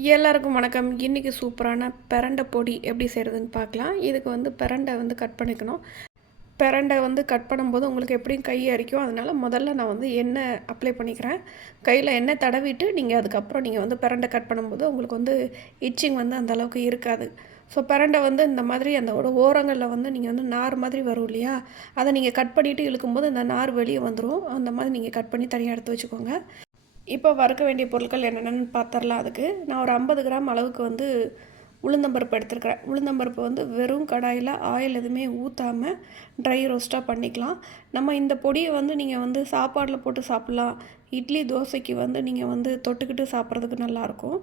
எல்லாருக்கும் வணக்கம். இன்றைக்கி சூப்பரான பிரண்டை பொடி எப்படி செய்கிறதுன்னு பார்க்கலாம். இதுக்கு வந்து பிரண்டை வந்து கட் பண்ணிக்கணும். பிரண்டை வந்து கட் பண்ணும்போது உங்களுக்கு எப்படியும் கை அரிக்கும். அதனால் முதல்ல நான் வந்து எண்ணெய் அப்ளை பண்ணிக்கிறேன். கையில் எண்ணெய் தடவிட்டு நீங்கள் அதுக்கப்புறம் நீங்கள் வந்து பிரண்டை கட் பண்ணும்போது உங்களுக்கு வந்து இச்சிங் வந்து அந்த அளவுக்கு இருக்காது. ஸோ பிரண்டை வந்து இந்த மாதிரி அந்த ஓரங்களில் வந்து நீங்கள் வந்து நார் மாதிரி வரும் இல்லையா? அதை நீங்கள் கட் பண்ணிவிட்டு இழுக்கும்போது இந்த நார் வெளியே வந்துடும் அந்த மாதிரி நீங்கள் கட் பண்ணி தனியாக எடுத்து வச்சுக்கோங்க. இப்போ வறுக்க வேண்டிய பொருட்கள் என்னென்னு பார்த்துடலாம் அதுக்கு. நான் ஒரு ஐம்பது கிராம் அளவுக்கு வந்து உளுந்தம்பருப்பு எடுத்துருக்கிறேன். உளுந்தம்பருப்பு வந்து வெறும் கடாயில் ஆயில் எதுவுமே ஊற்றாமல் ட்ரை ரோஸ்ட்டாக பண்ணிக்கலாம். நம்ம இந்த பொடியை வந்து நீங்கள் வந்து சாப்பாடில் போட்டு சாப்பிட்லாம். இட்லி தோசைக்கு வந்து நீங்கள் வந்து தொட்டுக்கிட்டு சாப்பிட்றதுக்கு நல்லாயிருக்கும்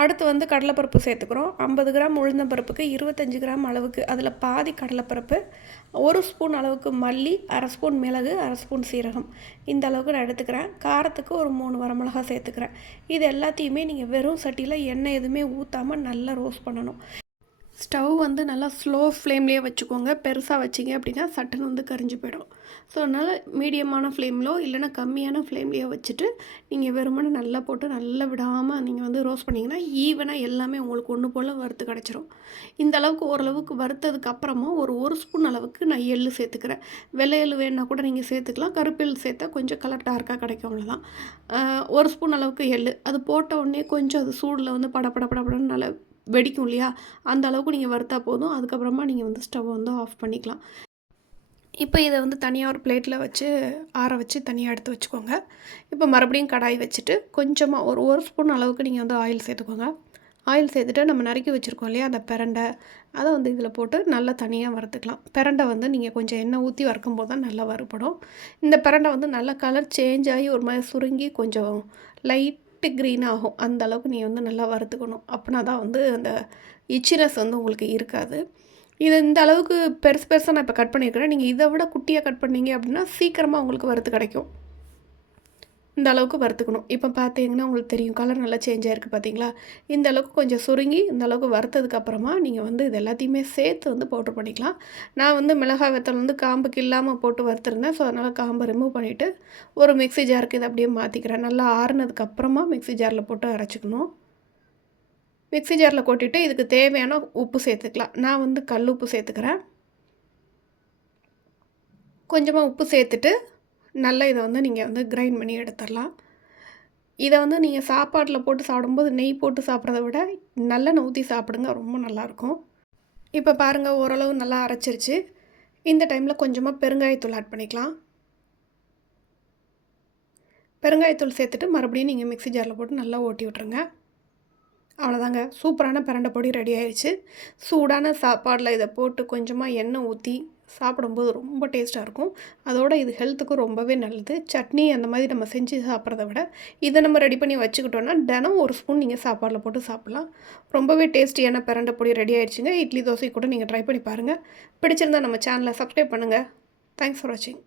அடுத்து வந்து கடலைப்பருப்பு சேர்த்துக்கிறோம். ஐம்பது கிராம் உளுந்தம்பருப்புக்கு இருபத்தஞ்சி கிராம் அளவுக்கு அதில் பாதி கடலைப்பருப்பு ஒரு ஸ்பூன் அளவுக்கு மல்லி அரை ஸ்பூன் மிளகு அரை ஸ்பூன் சீரகம். இந்த அளவுக்கு நான் எடுத்துக்கிறேன். காரத்துக்கு ஒரு மூணு வரமிளகா சேர்த்துக்கிறேன். இது எல்லாத்தையுமே நீங்கள் வெறும் சட்டியில் எண்ணெய் எதுவுமே ஊற்றாமல் நல்லா ரோஸ்ட் பண்ணணும். ஸ்டவ் வந்து நல்லா ஸ்லோ ஃப்ளேம்லேயே வச்சுக்கோங்க. பெருசாக வச்சிங்க அப்படின்னா சட்டுன்னு வந்து கரிஞ்சு போயிடும். ஸோ அதனால் மீடியமான ஃப்ளேம்லோ இல்லைனா கம்மியான ஃப்ளேம்லேயோ வச்சுட்டு நீங்கள் வெறுமனை நல்லா போட்டு நல்லா விடாமல் நீங்கள் வந்து ரோஸ்ட் பண்ணிங்கன்னா ஈவனாக எல்லாமே உங்களுக்கு ஒன்று போல் வறுத்து கிடச்சிரும். இந்த அளவுக்கு ஓரளவுக்கு வறுத்ததுக்கு அப்புறமா ஒரு ஒரு ஸ்பூன் அளவுக்கு நான் எள்ளு சேர்த்துக்கிறேன். வெள்ளை எள்ளு வேணால் கூட நீங்கள் சேர்த்துக்கலாம். கருப்பு எள்ளு சேர்த்தா கொஞ்சம் கலர் டார்க்காக கிடைக்கும் அவ்வளோதான் ஒரு ஸ்பூன் அளவுக்கு எள்ளு. அது போட்ட உடனே கொஞ்சம் அது சூடில் வந்து படப்பட படப்படன்னு நல்லா வெடிக்கும் இல்லையா? அந்த அளவுக்கு நீங்கள் வறுத்தா போதும். அதுக்கப்புறமா நீங்கள் வந்து ஸ்டவ் வந்து ஆஃப் பண்ணிக்கலாம். இப்போ இதை வந்து தனியாக ஒரு பிளேட்டில் வச்சு ஆற வச்சு தனியாக எடுத்து வச்சுக்கோங்க. இப்போ மறுபடியும் கடாய் வச்சுட்டு கொஞ்சமாக ஒரு ஒரு ஸ்பூன் அளவுக்கு நீங்கள் வந்து ஆயில் சேர்த்துக்கோங்க. ஆயில் சேர்த்துட்டு நம்ம நறுக்கி வச்சுருக்கோம் இல்லையா? அந்த பிரண்டை. அதை வந்து இதில் போட்டு நல்லா தனியாக வறுத்துக்கலாம். பிரண்டை வந்து நீங்கள் கொஞ்சம் எண்ணெய் ஊற்றி வறுக்கும் போது தான் நல்லா வறுப்படும் இந்த பிரண்டை வந்து நல்லா கலர் சேஞ்ச் ஆகி ஒரு மாதிரி சுருங்கி கொஞ்சம் லைட் லைட்டு க்ரீன் ஆகும். அந்த அளவுக்கு நீ வந்து நல்லா வறுத்துக்கணும். அப்படின்னா தான் வந்து அந்த இச்சினஸ் வந்து உங்களுக்கு இருக்காது. இது இந்த அளவுக்கு பெருசு பெருசாக நான் இப்போ கட் பண்ணியிருக்கிறேன். நீங்கள் இதை விட குட்டியாக கட் பண்ணீங்க அப்படின்னா சீக்கிரமாக உங்களுக்கு வறுத்து கிடைக்கும். இந்த அளவுக்கு வறுத்துக்கணும். இப்போ பார்த்தீங்கன்னா உங்களுக்கு தெரியும் கலர் நல்லா சேஞ்ச் ஆகிருக்கு பார்த்தீங்களா இந்த அளவுக்கு கொஞ்சம் சுருங்கி இந்த அளவுக்கு வறுத்ததுக்கு அப்புறமா நீங்கள் வந்து இது எல்லாத்தையுமே சேர்த்து வந்து பவுட்ரு பண்ணிக்கலாம். நான் வந்து மிளகாய் வெத்தல் வந்து காம்புக்கு இல்லாமல் போட்டு வறுத்துருந்தேன். ஸோ அதனால் காம்பை ரிமூவ் பண்ணிவிட்டு ஒரு மிக்சி ஜாருக்கு இதை அப்படியே மாற்றிக்கிறேன் நல்லா ஆறுனதுக்கப்புறமா மிக்சி ஜாரில் போட்டு அரைச்சிக்கணும். மிக்சி ஜாரில் கொட்டிட்டு இதுக்கு தேவையான உப்பு சேர்த்துக்கலாம். நான் வந்து கல் உப்பு சேர்த்துக்கிறேன். கொஞ்சமாக உப்பு சேர்த்துட்டு நல்லா இதை வந்து நீங்கள் வந்து கிரைண்ட் பண்ணி எடுத்துடலாம். இதை வந்து நீங்கள் சாப்பாட்டில் போட்டு சாப்பிடும்போது நெய் போட்டு சாப்பிட்றத விட நல்லெண்ணெய் ஊற்றி சாப்பிடுங்க ரொம்ப நல்லாயிருக்கும். இப்போ பாருங்கள் ஓரளவு நல்லா அரைச்சிருச்சு. இந்த டைமில் கொஞ்சமாக பெருங்காயத்தூள் ஆட் பண்ணிக்கலாம். பெருங்காயத்தூள் சேர்த்துட்டு மறுபடியும் நீங்கள் மிக்சி ஜாரில் போட்டு நல்லா ஓட்டி விட்ருங்க அவ்வளோதாங்க சூப்பரான பிரண்டை பொடி ரெடி ஆயிடுச்சு சூடான சாப்பாடில் இதை போட்டு கொஞ்சமாக எண்ணெய் ஊற்றி சாப்பிடும்போது ரொம்ப டேஸ்ட்டாக இருக்கும். அதோட இது ஹெல்த்துக்கும் ரொம்பவே நல்லது. சட்னி அந்த மாதிரி நம்ம செஞ்சு சாப்பிட்றத விட இதை நம்ம ரெடி பண்ணி வச்சுக்கிட்டோன்னா தினம் ஒரு ஸ்பூன் நீங்கள் சாப்பாடில் போட்டு சாப்பிட்லாம். ரொம்பவே டேஸ்டியான பிரண்டை பொடி ரெடி ஆகிடுச்சுங்க இட்லி தோசை கூட நீங்கள் ட்ரை பண்ணி பாருங்கள் பிடிச்சிருந்தா நம்ம சேனலை சப்ஸ்கிரைப் பண்ணுங்கள் தேங்க்ஸ் ஃபார் வாட்சிங்